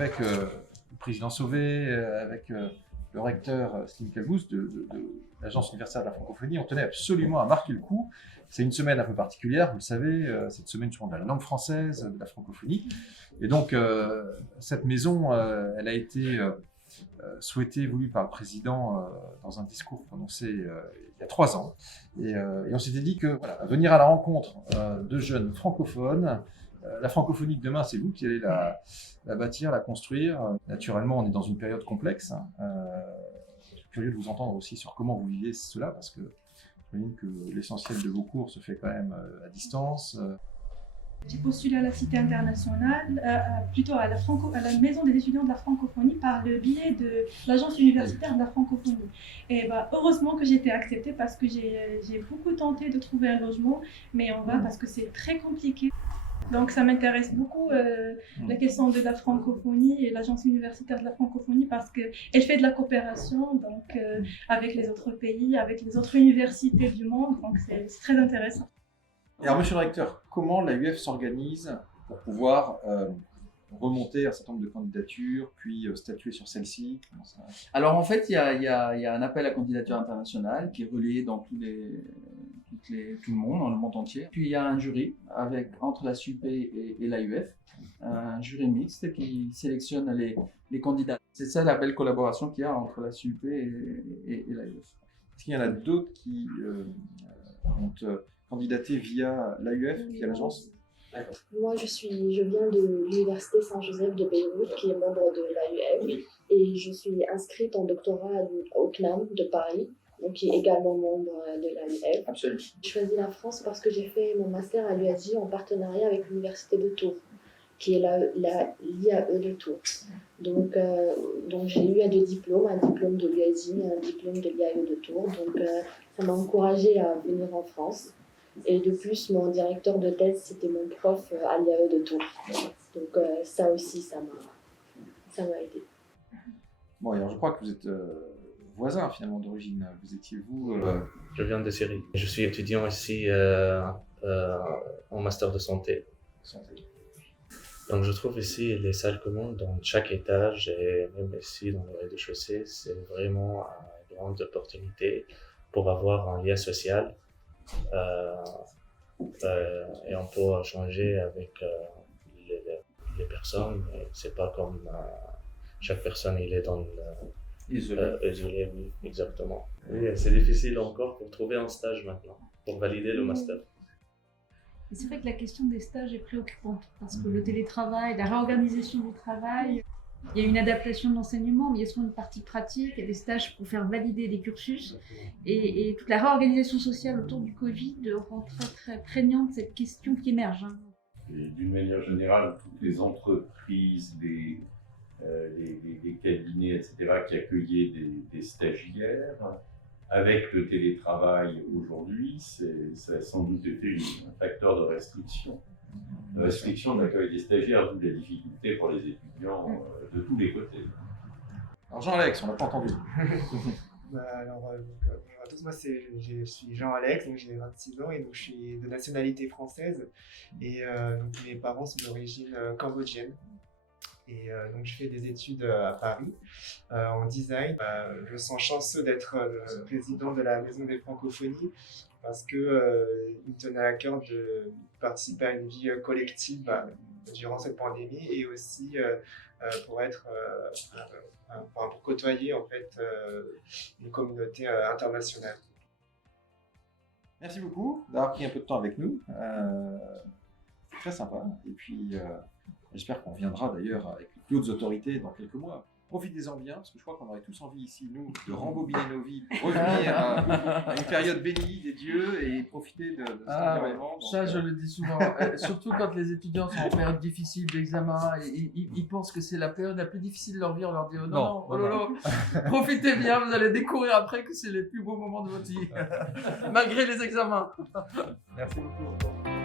avec le président Sauvé, avec le recteur Slim Kalbous de l'Agence universitaire de la francophonie, on tenait absolument à marquer le coup. C'est une semaine un peu particulière, vous le savez, cette semaine sur de la langue française, de la francophonie. Et donc, cette maison, elle a été souhaitée, voulue par le président dans un discours prononcé il y a 3 ans. Et on s'était dit que voilà, venir à la rencontre de jeunes francophones, la francophonie de demain, c'est vous qui allez la bâtir, la construire. Naturellement, on est dans une période complexe. Je suis curieux de vous entendre aussi sur comment vous vivez cela, parce que j'imagine que l'essentiel de vos cours se fait quand même à distance. J'ai postulé à la Cité internationale, plutôt à la Maison des étudiants de la francophonie par le biais de l'Agence universitaire de la francophonie. Et heureusement que j'ai été acceptée parce que j'ai beaucoup tenté de trouver un logement, mais en vain parce que c'est très compliqué. Donc ça m'intéresse beaucoup la question de la francophonie et l'Agence universitaire de la francophonie parce qu'elle fait de la coopération donc, avec les autres pays, avec les autres universités du monde, donc c'est très intéressant. Et alors, monsieur le recteur, comment l'AUF s'organise pour pouvoir remonter un certain nombre de candidatures, puis statuer sur celle-ci? Alors en fait, il y a un appel à candidature internationale qui est relayé dans tout le monde, dans le monde entier. Puis il y a un jury entre la SUP et l'AUF, un jury mixte qui sélectionne les candidats. C'est ça la belle collaboration qu'il y a entre la SUP et l'AUF. Est-ce qu'il y en a d'autres qui ont candidaté via l'AUF, via l'agence? Moi, je viens de l'Université Saint-Joseph de Beyrouth, qui est membre de l'AUF, et je suis inscrite en doctorat au CNAM de Paris, donc qui est également membre de l'AUF. Absolument. J'ai choisi la France parce que j'ai fait mon master à l'USJ en partenariat avec l'Université de Tours, qui est l'IAE de Tours. Donc j'ai eu 2 diplômes, un diplôme de l'USJ et un diplôme de l'IAE de Tours. Donc ça m'a encouragée à venir en France. Et de plus, mon directeur de thèse, c'était mon prof à l'IAE de Tours. Donc ça aussi, ça m'a aidé. Bon, alors je crois que vous êtes voisins finalement d'origine. Vous étiez vous Je viens de Syrie. Je suis étudiant ici en master de santé. Donc je trouve ici les salles communes dans chaque étage et même ici dans le rez-de-chaussée, c'est vraiment une grande opportunité pour avoir un lien social. Et on peut échanger avec les personnes. C'est pas comme chaque personne il est dans isolé, oui, exactement. Oui, c'est difficile encore pour trouver un stage maintenant, pour valider le master. Et c'est vrai que la question des stages est préoccupante parce que le télétravail, la réorganisation du travail, il y a une adaptation de l'enseignement, mais il y a souvent une partie pratique, il y a des stages pour faire valider des cursus et toute la réorganisation sociale autour du Covid rend très très prégnante cette question qui émerge. Et d'une manière générale, toutes les entreprises, les cabinets, etc., qui accueillaient des stagiaires, avec le télétravail aujourd'hui, ça a sans doute été un facteur de restriction. De restriction de l'accueil des stagiaires, d'où la difficulté pour les étudiants de tous les côtés. Alors Jean-Alex, on l'a pas entendu. Bonjour à tous, moi je suis Jean-Alex, donc j'ai 26 ans et donc je suis de nationalité française et donc mes parents sont d'origine cambodgienne. Et donc je fais des études à Paris en design. Je sens chanceux d'être le président de la Maison des Francophonies parce qu'il me tenait à cœur de participer à une vie collective durant cette pandémie et aussi pour côtoyer en fait une communauté internationale. Merci beaucoup d'avoir pris un peu de temps avec nous. Très sympa. Et puis j'espère qu'on reviendra d'ailleurs avec d'autres autorités dans quelques mois. Profitez-en bien, parce que je crois qu'on aurait tous envie ici, nous, de rembobiner nos vies, revenir à une période bénie des dieux et profiter de cet environnement. Ça, je le dis souvent, surtout quand les étudiants sont en période difficile d'examen, ils pensent que c'est la période la plus difficile de leur vie, on leur dit oh non, profitez bien, vous allez découvrir après que c'est les plus beaux moments de votre vie, malgré les examens. Merci beaucoup.